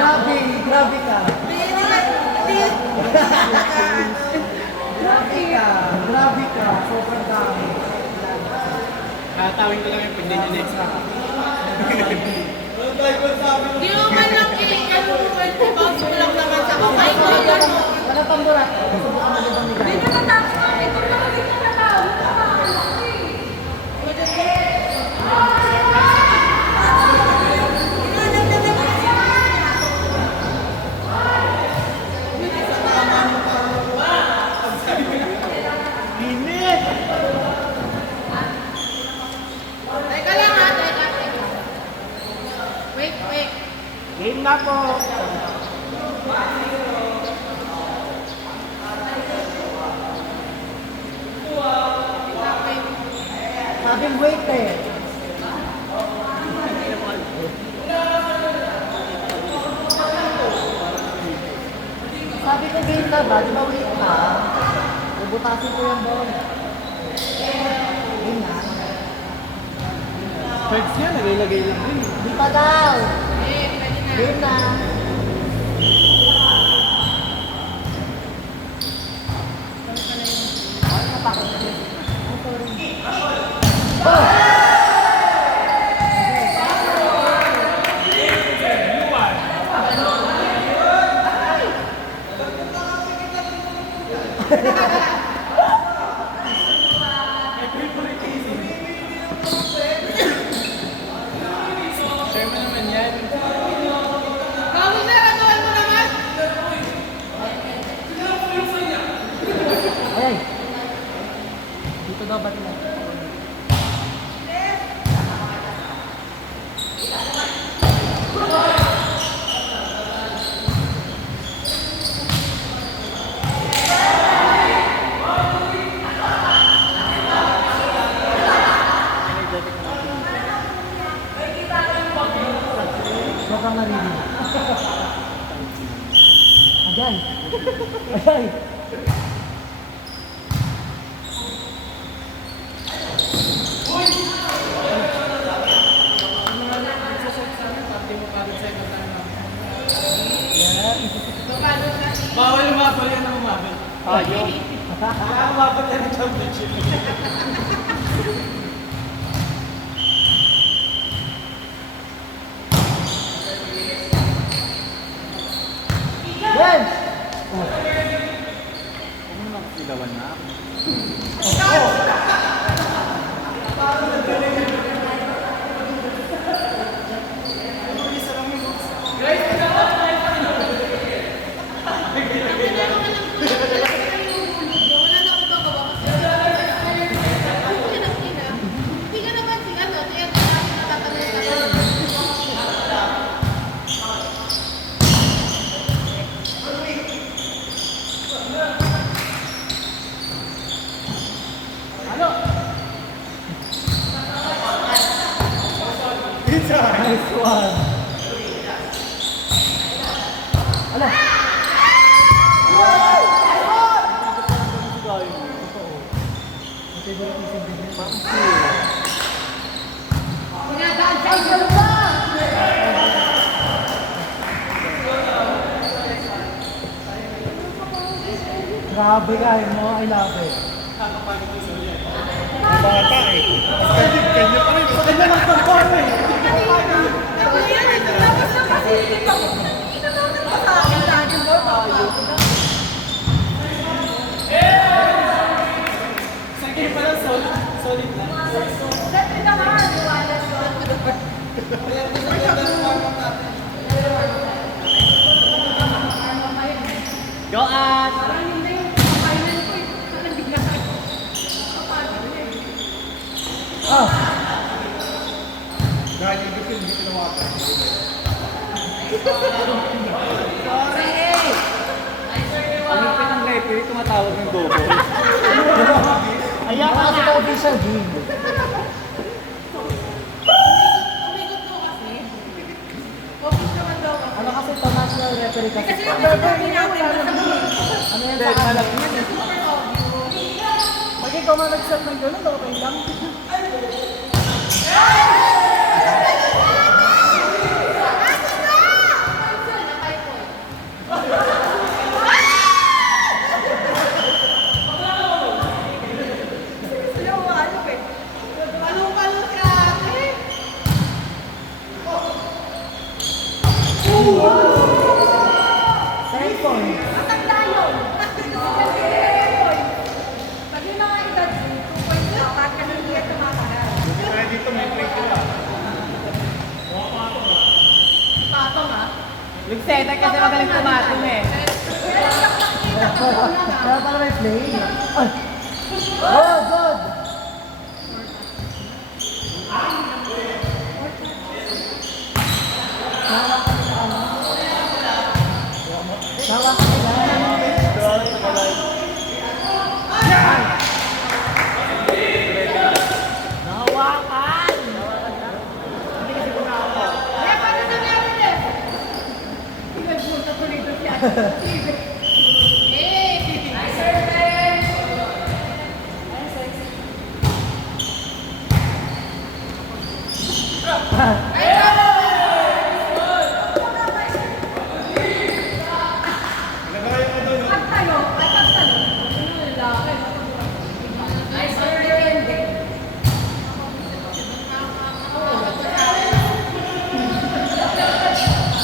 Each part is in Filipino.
Grabe, grabe ka. Grabe ka. Sobrang dami. Katawin ko lang yung pagdin yung next time. Di mo man lang bounce mo lang naman sa kamay ko. Wala pang burat. Subukan mo libang nila. Hindi na natapos na ito. Hindi na natapos. Teka lang ha, teka. Wait. Game na po. Sabing wait eh. Sabi ko game na ba? Di ba wait ka? Bubutasin ko yung ball. Game na. Thirds niya, nagay-lagay lang din. Di pa daw. Game na. Oh! Share mo naman yan. Gawin na, ragawan mo naman. Ay! Dito daw ba nila? Sobrang narinig. Agay! Agay! Bawal umabal yan ang umabal. Ayaw. Kaya umabal yan ang championship. Bench! Ano naman sigawan na ako? Wala na akong magawa kasi hindi ka naman si ano, kaya natatanong ka lang. Nice one! Ala! Grabe ka, mo, I love it. Bata eh. Kanya pa rin. Sa kanya lang perform eh. Tapos na kasi ito. Inatanan pa sa akin lagi mo. Sa game pala solid na. Siyempre naman, wala siya. Go at! Parang hindi. Final ko eh. Parang hindi na. Oh! Dahil yung gusto hindi tinawagan. Sorry! Ang hipit ng referee, tumatawag ng gobo. Ayan ka sa official game. Umigot ko kasi. Focus naman daw ako. Ano kasi ito, national referee kasi. Kasi yung pinawin mo sa Ano yan sa akin? Pag ikaw man nag-set ng gano'n, okay lang. Setter kasi magaling tumatong eh. Kaya pala may play. Ay! Good, good! Tawa ka nila. Nawakan! Hindi kasi kumakaw. Eh, paano nangyari din? Pinagpunta ko nito siya. Eh! Nice service! Pagtalo, ay pagtalo. Lalaki. Nice service!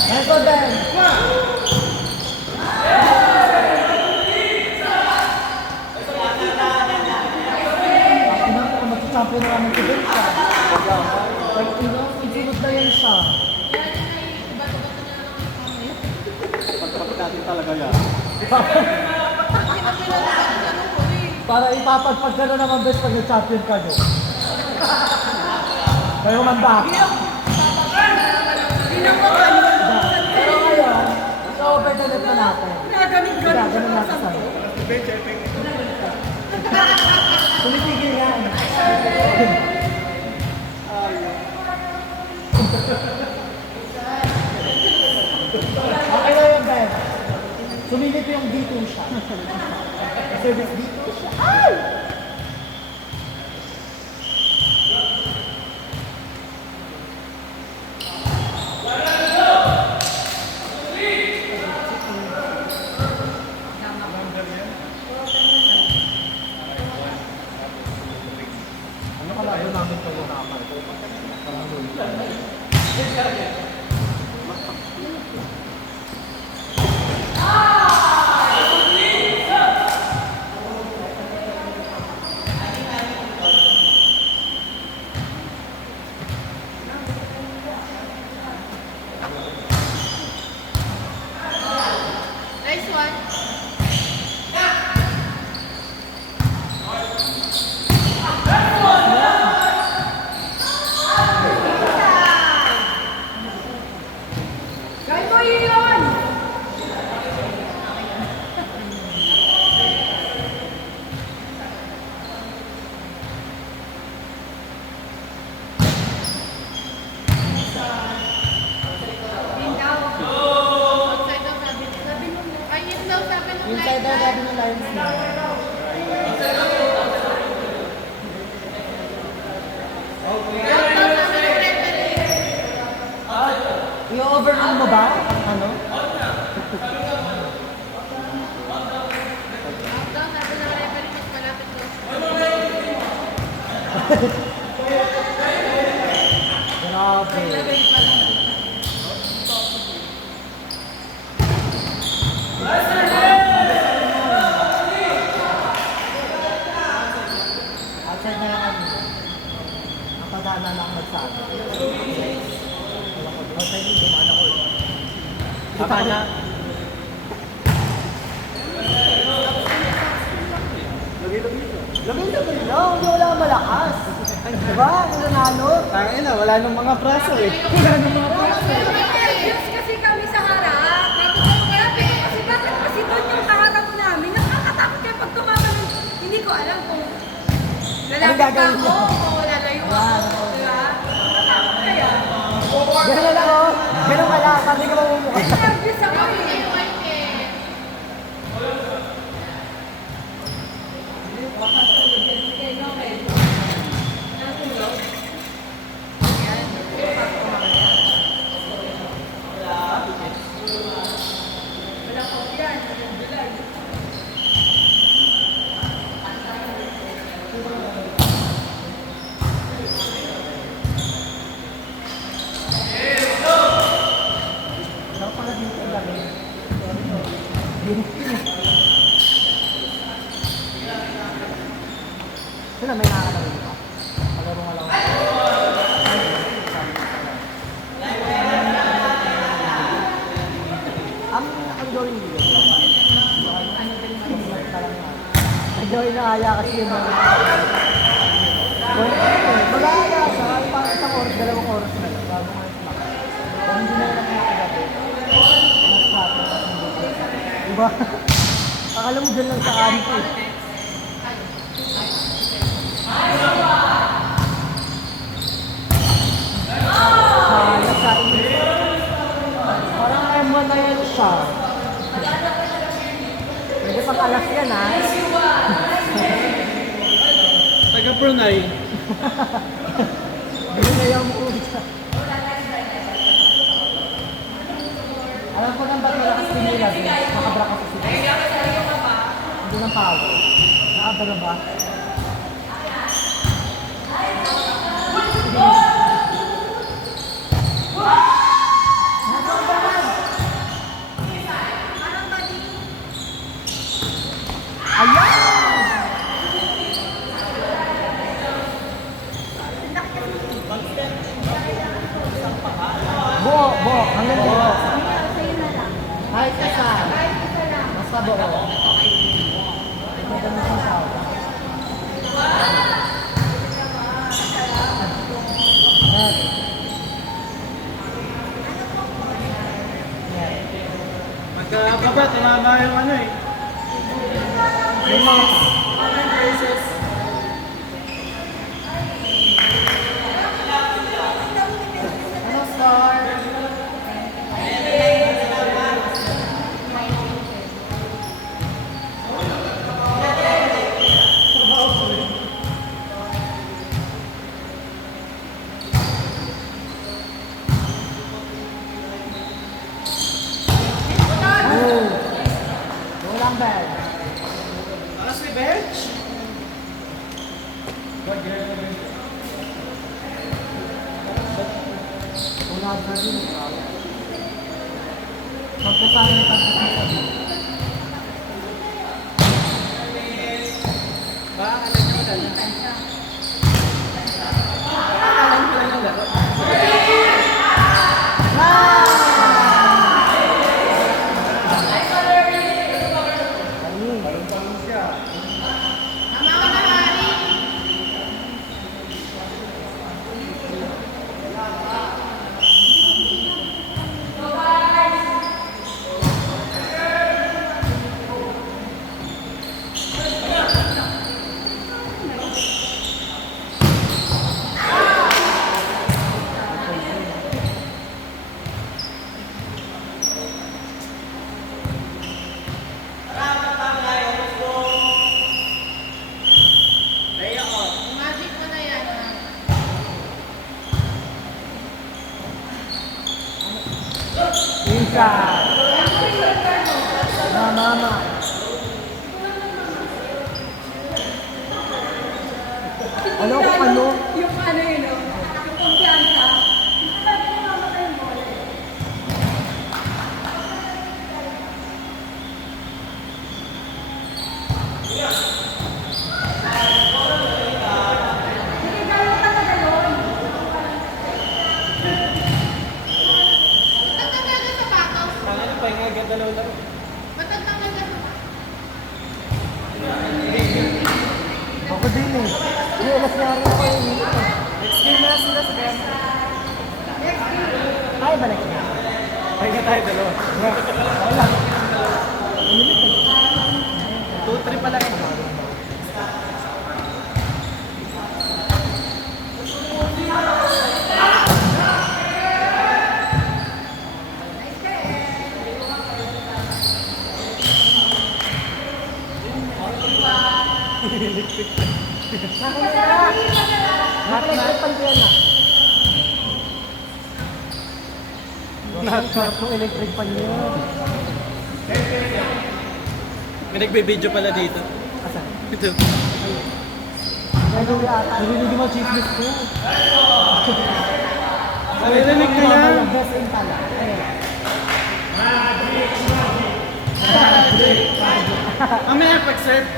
Nice one, Ben! Ako mag-champion na namin si Ben siya. Like, isunod na yan siya. Pagkapit natin talaga yan. Para ipapagpag ka na naman best pag nag-champion ka no. Kayo manda ka. Pero ngayon, i-over the net na natin. Ganun natin sa'yo. Tumitigil yan. Okay na yun, Ben. Sumilip yung D2 siya. Service D2 siya. Ay! Ano kalayo namin kayo naman? Nice one. Gawin mo yun! Yun daw. Outside daw sabi mo. Ay, yun daw sabi ng Inside daw sabi ng Lions na. I-overrule mo ba? Ano? Grabe. Outside na lang kami. Ang padana lang magsabi. Outside yung dumana ko. Tama na. Labi-labi lang, hindi wala malakas. Diba? Ang nanalo. Tangin na, wala nung mga braso eh. Yes, kasi kami sa harap. Kasi bakit kasi doon yung kaharap namin. Nakakatakot kayo pag tumatalon. Hindi ko alam kung lalapit ba gagawin ako mo? o lalayo ako. Diba? Nakatakot kayo. Ganun lang oh. Ganun ka lang, hindi ka mamumukha. Nervous ako eh. Ano pala dito ang dami? Sila may nakakalawin pa. Palaro nga lang. Ang gawin nila. Ang gawin na aya kasi yung mga... Mag-aaya siya, parang isang oras, 2 oras na lang, bago nga yung smack. Kung hindi na lang nakakagabi, mas sabi, mas hindi. Diba? Akala mo dyan lang sa kanto eh. Sana sa inyo. Parang M1 na yan siya. Pwede pang alas yan ha. Taga Brunei. Hindi na yung usa. Alam ko nang ba't malakas pinila din. Nakabra ka pa sila. Hindi ng power. Nakabra na ba? Buo. Hanggang buo. Kahit isa. Basta buo. Maganda sa tao. Magkababa, tumama yung ano eh. May mga ano star? Walang bell. Alas may bench? Wala ba din ikaw? Magkasama ng pagkakasama. Baka alam nyo na. Alam ko lang yung laro. Isa. Mama. Ano kung ano? Yung ano yun, no? Yung kumpiyansa. Sabi ko mamatay yung bola. Hindi tayo talaga yun. Matagtagal sa sapatos. Ano pa yung agad dalaw laro? Matagtagal sa sapatos. Ako din eh. Hindi, alas nga rin ako yung Next game na sila sa game. Ay, balik na. Pahinga tayo dalawa. Wala. 2-3 pa lang eh. Nakalimutan ko yan ah. Ang sarap ng electric pan niya. May nagbe-video pala dito. Asan? Ito. Narinig ata. Narinig mo ang chismis ko. Narinig ko yan. Best in pala. Ayun. Mamaya pag-serve.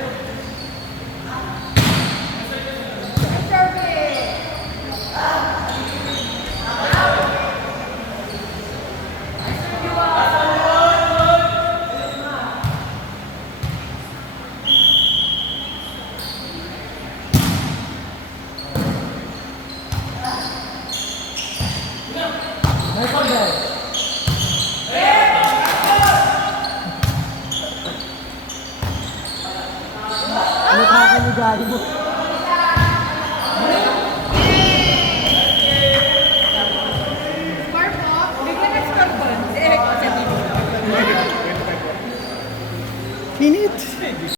bigahe mo.